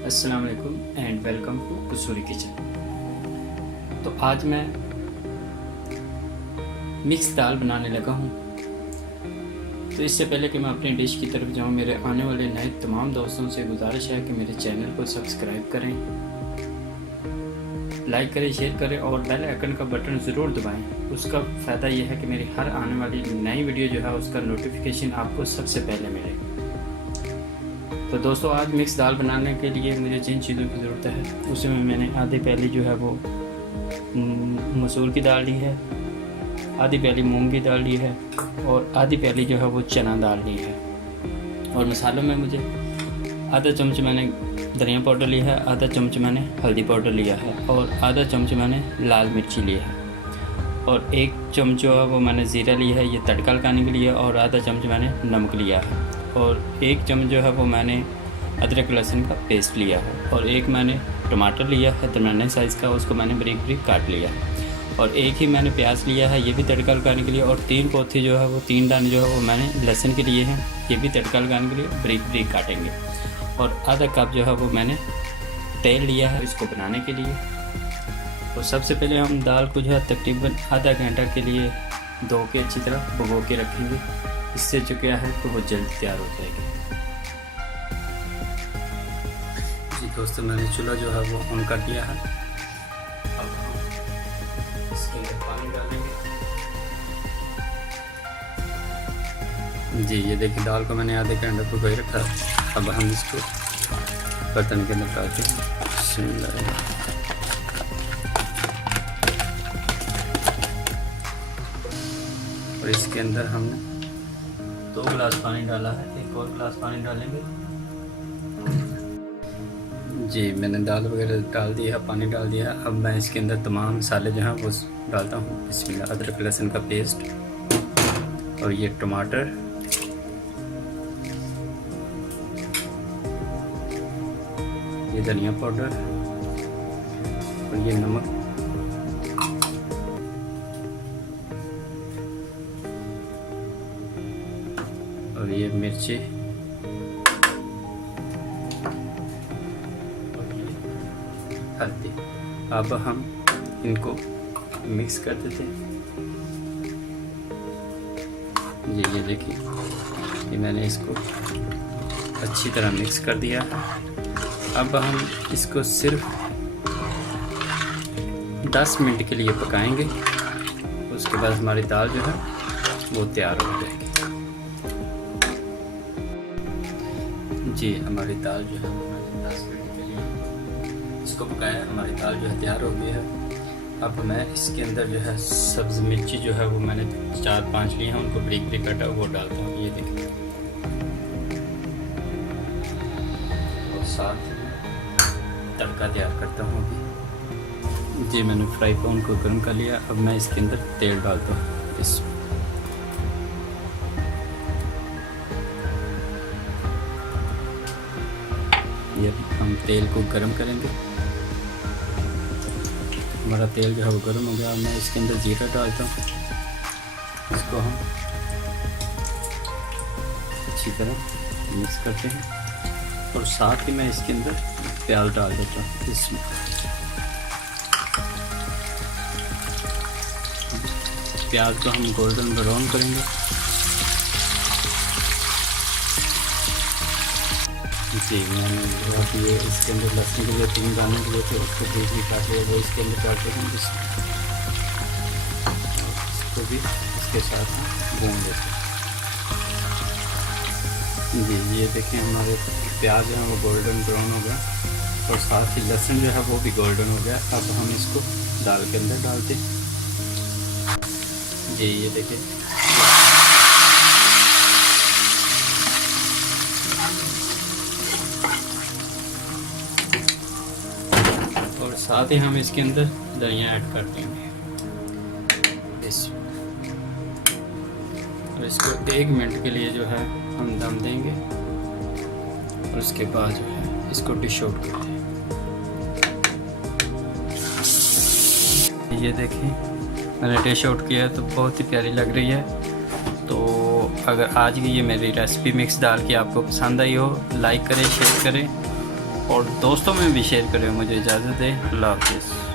अस्सलाम वालेकुम and welcome to Kasuri kitchen. तो आज मैं मिक्स दाल बनाने लगा हूँ। तो इससे पहले कि मैं अपनी डिश की तरफ जाऊँ, मेरे आने वाले नए तमाम दोस्तों से गुजारिश है कि मेरे चैनल को सब्सक्राइब करें, लाइक करें, शेयर करें और बेल आइकन का बटन ज़रूर दबाएं। उसका फ़ायदा यह है कि मेरी हर आने वाली नई वीडियो जो है उसका नोटिफिकेशन आपको सबसे पहले मिलेगा। तो दोस्तों, आज मिक्स दाल बनाने के लिए मुझे जिन चीज़ों की ज़रूरत है उसमें मैंने आधी प्याली जो है वो मसूर की दाल ली है, आधी प्याली मूंग की दाल ली है और आधी प्याली जो है वो चना दाल ली है। और मसालों में मुझे आधा चम्मच मैंने धनिया पाउडर लिया है, आधा चम्मच मैंने हल्दी पाउडर लिया है और आधा चम्मच मैंने लाल मिर्ची लिया है और एक चम्मच जो है वो मैंने ज़ीरा लिया है, ये तड़का लगाने के लिए, और आधा चम्मच मैंने नमक लिया है और एक चम्मच जो है वो मैंने अदरक लहसुन का पेस्ट लिया है और एक मैंने टमाटर लिया है दरमियाने साइज़ का, उसको मैंने बारीक बारीक काट लिया है और एक ही मैंने प्याज लिया है, ये भी तड़का लगाने के लिए, और 3 पौधे जो है वो 3 दाने जो है वो मैंने लहसुन के लिए हैं, ये भी तड़का लगाने के लिए बारीक बारीक काटेंगे। और आधा कप जो है वो मैंने तेल लिया है इसको बनाने के लिए। तो सबसे पहले हम दाल को जो है तकरीबन आधा घंटा के लिए धो के अच्छी तरह भिगो के रखेंगे। इससे जो क्या है तो वो जल्दी तैयार हो जाएगी। जी दोस्तों, मैंने चूल्हा जो है वो ऑन कर दिया है। अब हम इसके अंदर पानी डालेंगे। जी ये देखिए, दाल को मैंने आधे घंटे भिगोए रखा। अब हम इसको बर्तन के अंदर डालते हैं। और इसके अंदर हमने 2 गिलास पानी डाला है, एक और गिलास पानी डालेंगे। जी मैंने दाल वगैरह डाल दिया है, पानी डाल दिया है। अब मैं इसके अंदर तमाम मसाले जो हैं वो डालता हूँ। बिस्मिल्लाह, अदरक लहसुन का पेस्ट और ये टमाटर, ये धनिया पाउडर और ये नमक, और ये मिर्ची और ये हल्दी। अब हम इनको मिक्स कर देते हैं। ये देखिए, ये मैंने इसको अच्छी तरह मिक्स कर दिया। अब हम इसको सिर्फ 10 मिनट के लिए पकाएंगे। उसके बाद हमारी दाल जो है वो तैयार हो जाएगी। जी हमारी दाल जो है मैंने 10 मिनट के लिए इसको पकाया, हमारी दाल जो है तैयार हो गई है। अब मैं इसके अंदर जो है सब्ज़ मिर्ची जो है वो मैंने 4-5 लिए हैं, उनको बारीक बारीक काटा वो डालता हूँ। ये देखिए, और साथ तड़का तैयार करता हूँ। जी मैंने फ्राई पैन को गर्म कर लिया। अब मैं इसके अंदर तेल डालता हूँ। ये हम तेल को गर्म करेंगे। हमारा तेल जो है वो गर्म हो गया। मैं इसके अंदर जीरा डालता हूँ। इसको हम अच्छी तरह मिक्स करते हैं और साथ ही मैं इसके अंदर प्याज डाल देता हूँ। इसमें प्याज को हम गोल्डन ब्राउन करेंगे। जी मैंने जो ये इसके अंदर लहसुन के लिए 3 दाने के लिए थे, उसको बीच में काट लिया, वो इसके अंदर काट देंगे। इसको भी इसके साथ हम भून देते हैं। जी ये देखें, हमारे प्याज जो है वो गोल्डन ब्राउन हो गया और साथ ही लहसुन जो है वो भी गोल्डन हो गया। अब हम इसको दाल के अंदर डालते हैं। जी ये देखें, और साथ ही हम इसके अंदर धनिया ऐड कर देंगे। और इसको 1 मिनट के लिए जो है हम दम देंगे और उसके बाद जो है इसको डिश आउट कर देंगे। ये देखिए, मैंने डिश आउट किया है तो बहुत ही प्यारी लग रही है। तो अगर आज की ये मेरी रेसिपी मिक्स दाल की आपको पसंद आई हो, लाइक करें, शेयर करें और दोस्तों में भी शेयर करें। मुझे इजाज़त दें। अल्लाह हाफिज़।